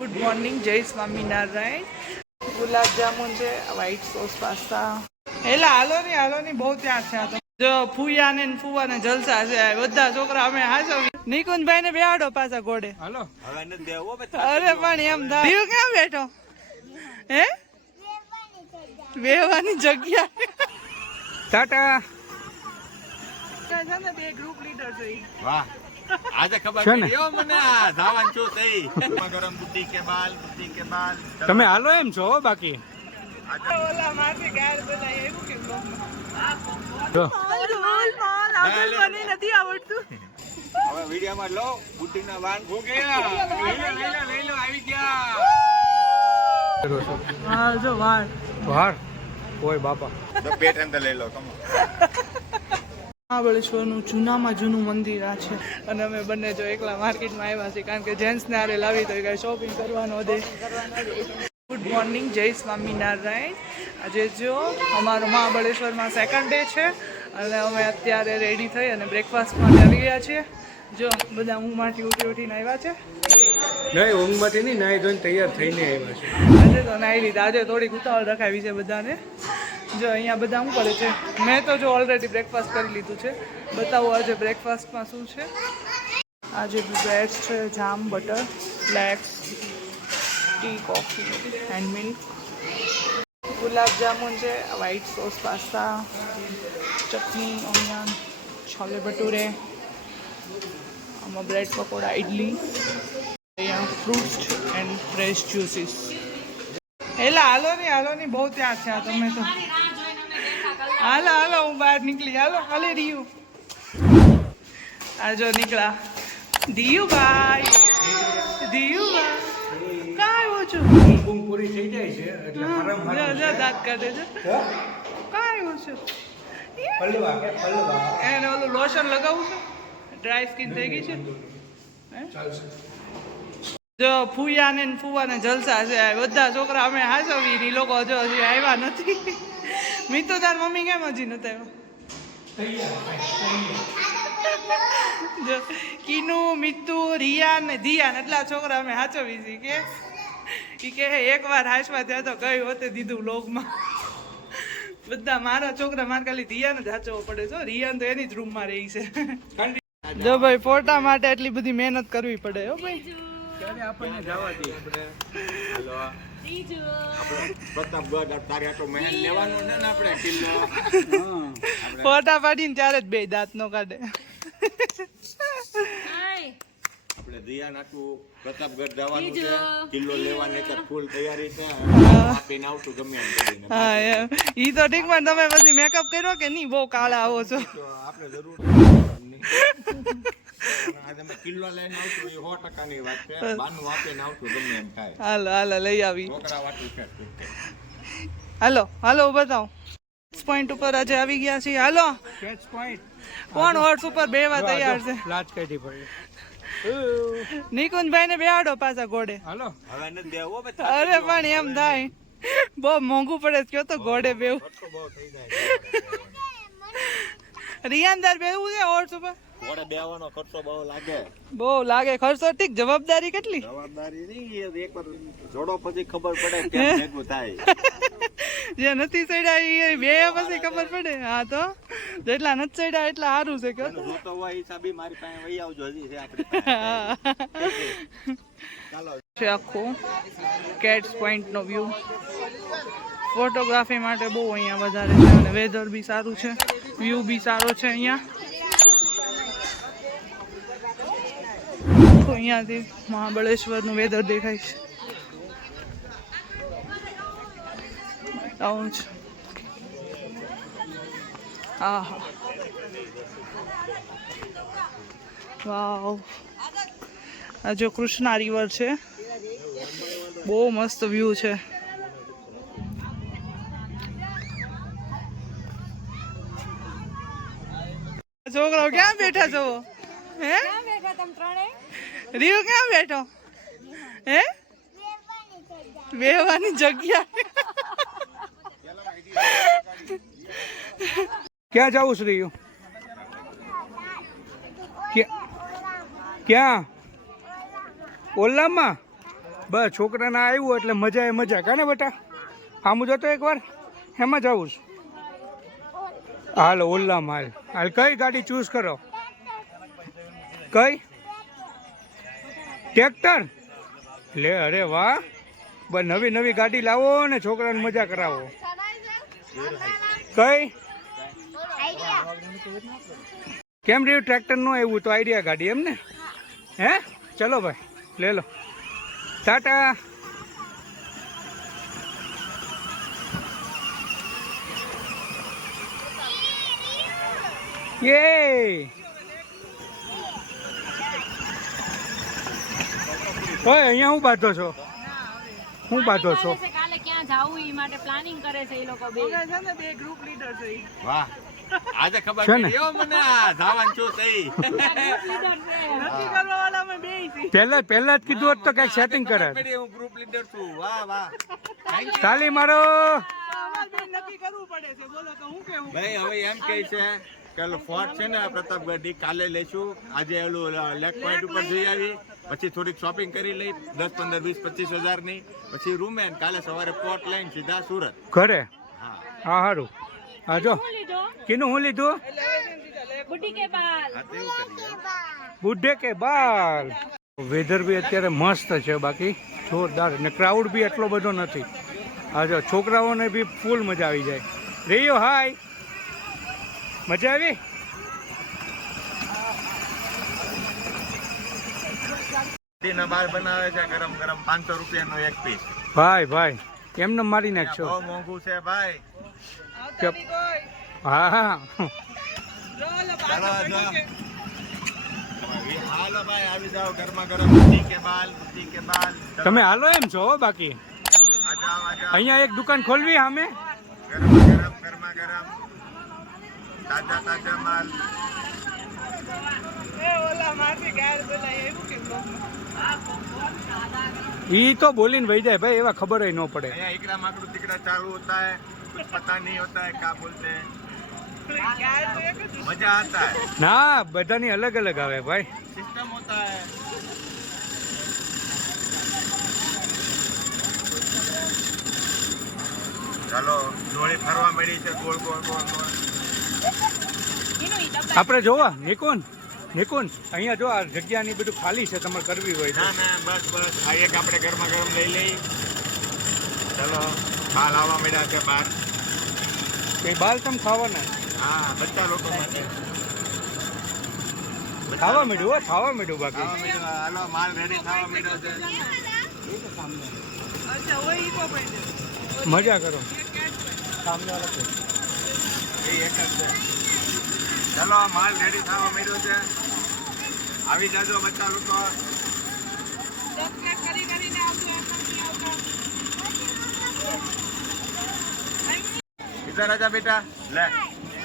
Good morning, જય સ્વામિનારાયણ. ગુલાબ જામુન છે, white sauce pasta. એલા હાલો ની બહુ ત્યાં છે. તો જો ફૂયા ને ફુવા ને જલસા છે, બધા છોકરા અમે હાજર. નિકુંજભાઈ ને બેહાડો પાછા ઘોડે. હાલો અરે પણ એમ થાય ક્યાં બેઠો હે બેવાની જગ્યા. ટાટા છે ને બે ગ્રુપ લીડર છે. વાહ આજે ખબર પડી યો મને આ ધાવાન છું તઈ ગરમ બુદ્ધિ કે બાલ તમે હાલો એમ છો બાકી ઓલા માથે ગાર બોલા એવું કે જો આગળ મને નથી આવડતું. હવે વિડિયોમાં લો બુદ્ધિના વાન હો ગયા લઈ લો આવી ગયા. હા જો વાર બહાર કોઈ બાપા તો પેટ અંદર લઈ લો કમો. મહાબળેશ્વરનું જૂનામાં જૂનું મંદિર આ છે અને અમે બંને જો એકલા માર્કેટમાં આવ્યા છીએ કારણ કે જેન્ટ્સને આરે લાવી તો કાંઈ શોપિંગ કરવાનો દે. ગુડ મોર્નિંગ, જય સ્વામિનારાયણ. આજે જો અમારો મહાબળેશ્વરમાં સેકન્ડ ડે છે અને અમે અત્યારે રેડી થઈ અને બ્રેકફાસ્ટ માટે આવી ગયા છીએ. જો બધા ઊંઘમાંથી ઉઠીને આવ્યા છે. નહીં ઊંઘમાંથી નહીં નાઈ ધોઈને તૈયાર થઈને આવ્યા છે. આજે તો નાઈ લીધા, આજે થોડીક ઉતાવળ રખાવી છે બધાને. જો અહીંયા બધા શું કરે છે, મેં તો જો ઓલરેડી બ્રેકફાસ્ટ કરી લીધું છે. બતાવો આજે બ્રેકફાસ્ટમાં શું છે. આજે બ્રેડ છે, jam, butter, flakes, tea, coffee and milk. Gulab jamun છે, white sauce pasta, chutney, onion, chole bhature, આમાં બ્રેડ પકોડા, ઇડલી, અહીંયા ફ્રૂટ્સ એન્ડ ફ્રેશ જ્યુસીસ. એલા હાલો ની બહુ ત્યાં છે તમે તો. હાલો હું બહાર નીકળી. હાલે રિયુ આ જો નીકળા. દિયુભાઈ કાંઈ ઓછું ઊંઘ પૂરી થઈ જાય છે એટલે દાંત કાઢે છે. કાંઈ ઓછું એને ઓલું લોશન લગાવું છે, ડ્રાય સ્કિન થઈ ગઈ છે. જો ફૂયા ને ફુવા ને જલસા છે, બધા છોકરા અમે હાજવી. એ લોકો હજુ હજી આવ્યા નથી. મિતુ તાર મમ્મી કેમ હજી નથી આવ્યા? જો કીનુ, મિતુ, રિયાન ને ધીયાન એટલા છોકરા અમે હાચવી છીએ કે એકવાર હાચવા ત્યાં તો કઈ હોતે દીધું લોગમાં. બધા મારા છોકરા મારે ખાલી ધીયાને જ હાચવો પડે છે. રિયાન તો એની જ રૂમમાં રહી છે. જો ભાઈ ફોટા માટે એટલી બધી મહેનત કરવી પડે હો ભાઈ. આપણને જવા દે પ્રતાપગઢ તારે આટલો મહેલ લેવાનો છે ને આપણે કિલ્લો ફોટા પાડીને ત્યારે જ બે દાંત નો કાઢે. આપણે દિયાન આટલું પ્રતાપગઢ જવાનું છે, કિલ્લો લેવાની તો ફૂલ તૈયારી છે. આપીને આવતું ગમે એમ કરીને. હા ઈ તો ઠીક, પણ તમે પછી મેકઅપ કર્યો કે નહીં? બહુ કાળા આવો છો. આપણે જરૂર તમે કિલ્લો લઈને આવતું એ 100%ની વાત છે. બાનું આપીને આવતું ગમે એમ થાય. હાલો લઈ આવી. છોકરા વાતું છે. હાલો બતાવો. પોઈન્ટ ઉપર આજે આવી ગયા છીએ. હાલો કેચ પોઈન્ટ કોણ હોર્સ ઉપર બેવા તૈયાર છે? લાજ કાઢી પડી. નિકુંજભાઈ ને બેહાડો પાછા ઘોડે. હાલો હવે નથી દેવો અરે પણ એમ થાય બહુ મોંઘું પડે કયો તો ઘોડે બેવું. રિયાનદાર બેવું છે હોર્સ ઉપર. ઘોડે બેવાનો ખર્ચો બહુ લાગે ખર્ચો. ઠીક, જવાબદારી કેટલી? જવાબદારી નહીં, એકવાર જોડો પછી ખબર પડે કેમ ભેગું થાય. જે નથી ચડ્યા એ બે પછી ખબર પડે. હા તો જેટલા નથી ચડ્યા એટલા સારું છે કયો તો. જોતો હોય હિસાબે મારી પાસે વહી આવજો, હજી છે આપણી પાસે. ચાલો આખો કેટ્સ પોઈન્ટ નો વ્યૂ ફોટોગ્રાફી માટે બહુ અહીંયા વધારે છે અને વેધર બી સારું છે, વ્યૂ બી સારો છે અહીંયા. તો અહીંયાથી મહાબળેશ્વરનું વેધર દેખાય છે. આવું છે. હા વાવ. આ જો કૃષ્ણા રિવર છે, બહુ મસ્ત વ્યૂ છે. છોકરાઓ ક્યાં બેઠા છો? હે રીવ ક્યાં બેઠો? હે બેવાની જગ્યા. ક્યાં જાવું છે રહ્યું? ક્યાં? ઓલામાં બસ છોકરાને આવ્યું એટલે મજા એ મજા કાને બેટા આમ જતો એકવાર એમાં જવું છે હાલ ઓલામાં હાલ કઈ ગાડી ચૂઝ કરો કઈ ટ્રેક્ટર લે અરે વાહ બસ નવી નવી ગાડી લાવો ને છોકરાને મજા કરાવો કઈ કેમ રહ્યું ટ્રેક્ટર નું આવ્યું તો આઈડિયા ગાડી એમ ને હે ચલો ભાઈ લે લો ટાટા યે ઓય અહીંયા હું બાંધો છો હું બાંધો છો કાલે ક્યાં જાવું ઈ માટે પ્લાનિંગ કરે છે એ લોકો બે છે ને બે ગ્રુપ લીડર છે ઈ. વાહ આજે ખબર છે ને? પડી હો મને આ ધાવાન છું તઈ લીડર છે નક્કી કરવા વાળા અમે બે છીએ. પહેલા જ કીધું હોત તો કઈક સેટિંગ કરે હું ગ્રુપ લીડર છું વાહ વાહ થેન્ક યુ તાલી મારો અમારે બે નક્કી કરવું પડે છે બોલો તો હું કેવું ભાઈ હવે એમ કહે છે કે ઓલો ફોર્ટ છે ને પ્રતાપગઢ કાલે લઈશું આજે ઓલું લેક પોઈન્ટ ઉપર જઈ આવી પછી થોડીક શોપિંગ કરી લઈ 10, 15, 20, 25 હજારની પછી રૂમે ને કાલે સવારે પોર્ટ લઈને સીધા સુરત ઘરે હા હા સારું હા જો શું લીધો કીનું હું લીધું બુટી કે બાલ હા તેવું કરીએ બુઢે કે બાલ વેધર બી અત્યારે મસ્ત છે બાકી જોરદાર ને ક્રાઉડ બી એટલો બધો નથી હા જો છોકરાઓને બી ફૂલ મજા આવી જાય રેયો હાય મજા આવી ના બાર બનાવે છે ગરમ ગરમ 500 રૂપિયાનો એક પીસ ભાઈ એમને મારી નાખશો બહુ મોંઘું છે ભાઈ આવતા નહીં કોઈ. હા હા જો ઓલો ચાલો બાજુ જો. પડ્યું છે. હાલો ભાઈ આવી જાઓ ગરમા ગરમ બુદ્ધિ કે બાલ તમે હાલો એમ છો હો બાકી આ જાઓ અહીંયા એક દુકાન ખોલવી સામે ગરમા ગરમ તાજા માલ એ ઓલા મારથી ગાળ બોલાય એવું કેમ લોકમાં? ઈ તો બોલીને વહી જાય ભાઈ એવા ખબર ન પડે અહીંયા इकड़ा माकड़ू तिकड़ा चालू होता है कुछ पता नहीं होता है क्या बोलते हैं ગાળ તો એક જ मजा आता है ના બધાની અલગ અલગ આવે ભાઈ सिस्टम होता है ચાલો ડોળી ફરવા મળી છે ગોળ ગોળ ગોળ ગોળ એનું ઈ ડબ્બા આપણે જોવા નિકુન અહીંયા જો આ જગ્યાની બધું ખાલી છે તમારે કરવી હોય તો ના બસ આ એક આપણે ગરમા ગરમ લઈ લઈ ચાલો બાલ આવવા મળ્યા છે બાર એ બાલ તમે ખાવાના હા બચ્ચા લોકો માટે ખાવા માંડ્યું હો ખાવા માંડ્યું બાકી ખાવા મળ્યો હાલો માલ રેડી થવા મળ્યો છે અચ્છા હોય ઈ તો પડે મજા કરો એ એક જ છે ચાલો માલ રેડી થવા મળ્યો છે આવી જાજો બચ્ચા લોકો કરીને આવજો इधर आजा बेटा ले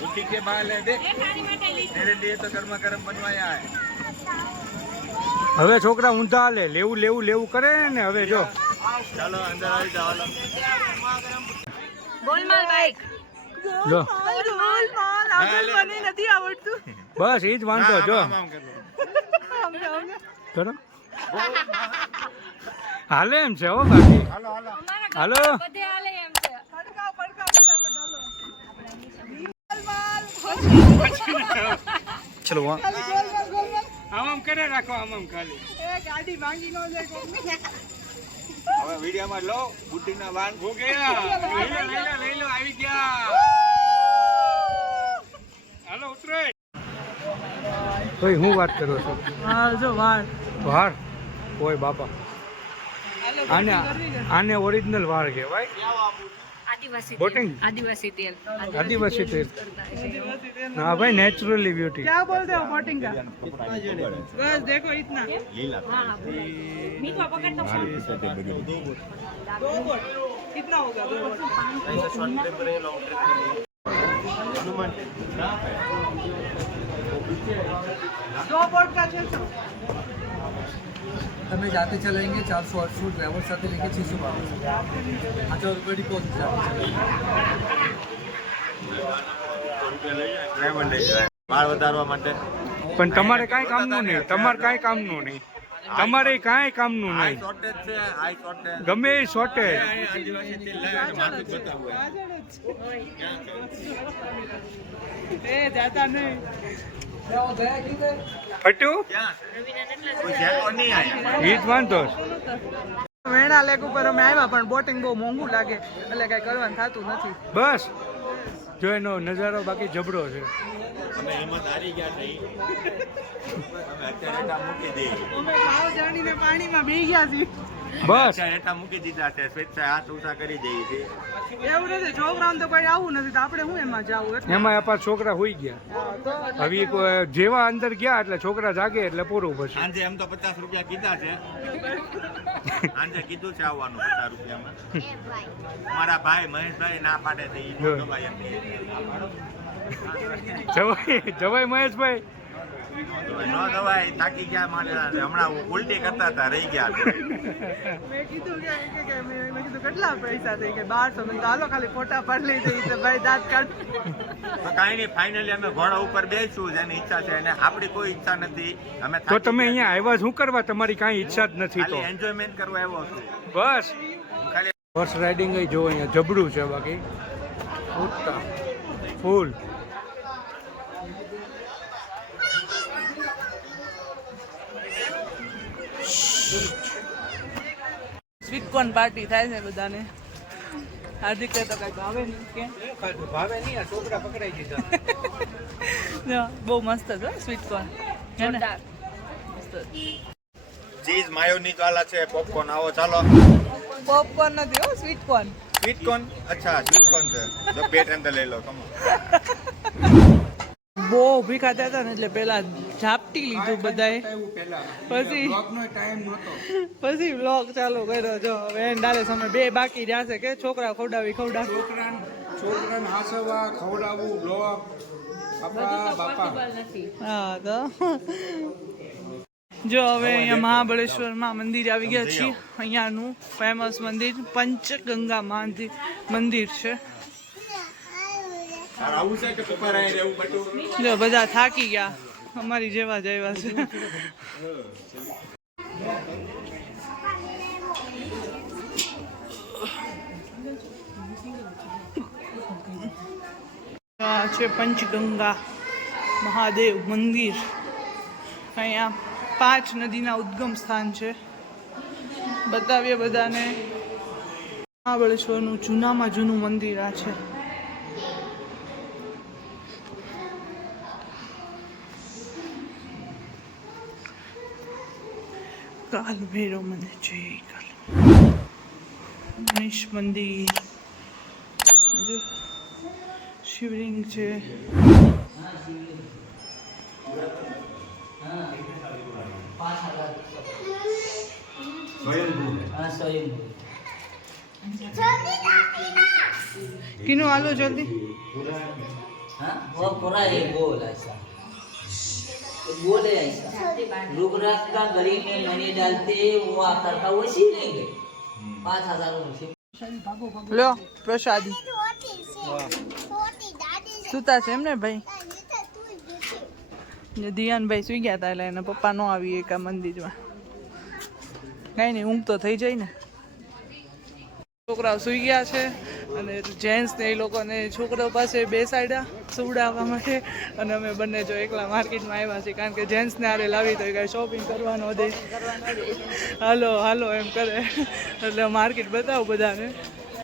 उठी के बाल ले दे એ ખાણી માટે લીધું तेरे लिए तो गर्मा गर्म बनवाया है હવે છોકરા ઊંધા હાલે લેવું કરે ને હવે જો चलो अंदर આવી જાઓ લો ગોલમાલ બાઈક જો મને નથી આવડતું બસ એ જ વાંધો જો આમ કરો કરો હાલે એમ છે હો બાકી હાલો હાલો અમારા હાલો. ગામમાં બધે હાલે એમ છે પડકાવ ચલો ગોલમાલ આમ કરે રાખો આમ ખાલી એ ગાડી માંગી નો જાય કોકની. હવે વિડિયોમાં લો બુટ્ટીના વાન હો ગયા લઈ લો આવી ગયા હાલો ઉતરે ઓય હું વાત કરો છો હા જો વાળ વાળ ઓય બાપા હાલો આને આને ઓરિજિનલ વાળ કહેવાય આદિવાસી બોટિંગ આદિવાસી તેલ આદિવાસી તેલ हाँ भाई नेचुरली ब्यूटी क्या बोलते हो बोटिंग का बस देखो इतना લીલા હા મીઠા પકડ તો दो बोट कितना होगा दो बोट दो बोट का 600 हमें जाते चलेंगे 408 फुट ड्राइवर साथ लेके 612 अच्छा रुपये डिपॉजिट जाते चलेंगे ડ્રાઈવર લઈ જાય માલ વધારવા માટે પણ તમારે કાંઈ કામનું નહીં તમારે કાંઈ કામનું નહીં તમારે કાંઈ કામનું હાઈ નહીં, શોર્ટેજ છે, હાઈ શોર્ટેજ. ગમે એ શોર્ટેજ. આદિવાસી તેલ લાવે માથું જ બતાવવું હોય. એ જાતા નહીં. ફટ્યું ક્યાં કોઈ છે તો નહીં આયા. ઈ જ વાંધો છે. વેણા લેક ઉપર અમે આવ્યા પણ બોટિંગ બહુ મોંઘું લાગે એટલે કઈ કરવાનું થતું નથી. બસ જો એનો નજારો બાકી જબરો છે. અમે હિંમત હારી ગયા છે ઈ. અમે અત્યારે હેઠા મૂકી દઈએ. અમે ભાવ જાણીને પાણીમાં બેહી ગયા છીએ. બસ અત્યારે હેઠા મૂકી દીધા છે, સ્વેચ્છાએ હાથ ઊંચા કરી દઈએ છીએ. એવું નથી, છોકરાઓને તો કોઈ આવું નથી તો આપણે શું એમાં જાવું એટલે. એમાં આપણા છોકરા હોઈ ગયા. હા, તો હવે ઈ કોઈ જેવા અંદર ગયા એટલે છોકરા જાગે એટલે પૂરું પછી. સાંજે એમ તો 50 રૂપિયા કીધા છે. સાંજે કીધું છે આવવાનું 50 રૂપિયામાં. મારા ભાઈ મહેશભાઈ ના પાડે છે ઈ જો. મોટો ભાઈ એમ કહે. જવાય મહેશભાઈ. ન દવાય થાકી ગયા મારે હમણાં ઉલટી કરતા હતા રહી ગયા છે. મેં કીધું કે મેં કીધું કેટલા પૈસા થઈ કે 1200. મેં હાલો ખાલી ફોટા પાડી લઈ જઈએ તો ભાઈ દાંત કાઢ. તો કાંઈ નહીં, ફાઇનલી અમે ઘોડા ઉપર બેસશું જેની ઈચ્છા છે અને આપણી કોઈ ઈચ્છા નથી. અમે તો થાકી તમે ગયા અહીંયા આવ્યા શું કરવા? તમારી કાંઈ ઈચ્છા જ નથી છે. તો ખાલી એન્જોયમેન્ટ કરવા આવ્યો છું. બસ. ખાલી હોર્સ રાઇડિંગ જો અહીંયા જબરું છે બાકી ઉત્તા ફૂલ. સ્વીટકોર્ન પાર્ટી થાય છે બધાને. હાર્દિક તો કઈ ભાવે નહીં કે ભાવે નહીં, આ છોકરા પકડાઈ દીધા. બહુ મસ્ત છે સ્વીટકોર્ન. હે ને? મસ્ત. ચીઝ માયોનીઝ વાળા છે, પોપકોર્ન. આવો ચાલો. પોપકોર્ન નથી હો, સ્વીટકોર્ન. સ્વીટકોર્ન? અચ્છા સ્વીટકોર્ન છે. તો બે ટેન્ડર લઈ લો તમે. બહુ ભીખા થતા ને એટલે પેલા ઝાપટી લીધું બધાએ. પછી પછી વ્લોગ ચાલુ કર્યો. જો હવે ડાલે સમય બે બાકી રહ્યા છે કે છોકરા ખવડાવી છોકરાને હાસવા ખવડાવવું બ્લોગ બાપા. હા તો જો હવે અહીંયા મહાબળેશ્વરમાં મંદિર આવી ગયા છીએ. અહીંયાનું ફેમસ મંદિર પંચગંગા મંદિર છે. આવું છે કે પપ્પા રહે રહેવું બટું. જો બધા થાકી ગયા અમારી જેવા જ આવ્યા છે. આ છે પંચગંગા મહાદેવ મંદિર. અહીંયા 5 નદીના ઉદ્ગમ સ્થાન છે. બતાવીએ બધાને. મહાબળેશ્વરનું જૂનામાં જૂનું મંદિર આ છે. કાલ ભૈરવ મંદિર છે. ગણેશ મંદિર, હજુ શિવલિંગ છે. किनो आलो जल्दी. हाँ वो पूरा एक गोल ऐसा गोल है ऐसा रुद्राक्ष का गरीब में मनी डालते वो आता था वैसी लेंगे 5,000 लो प्रसादी સુતા છે એમ ને ભાઈ. દિયાનભાઈ સુઈ ગયા હતા એટલે એના પપ્પા નો આવી એક આ મંદિરમાં. કાંઈ નહીં, ઊંઘ તો થઈ જાય ને. છોકરાઓ સુઈ ગયા છે અને જેન્ટ્સ ને એ લોકોને છોકરાઓ પાસે બેસાડ્યા સુવડાવવા માટે. અને અમે બંને જો એકલા માર્કેટમાં આવ્યા છીએ કારણ કે જેન્ટ્સને આરે લાવી તો કાંઈ શોપિંગ કરવાનો દે. હાલો હાલો એમ કરે એટલે માર્કેટ બતાવું બધાને.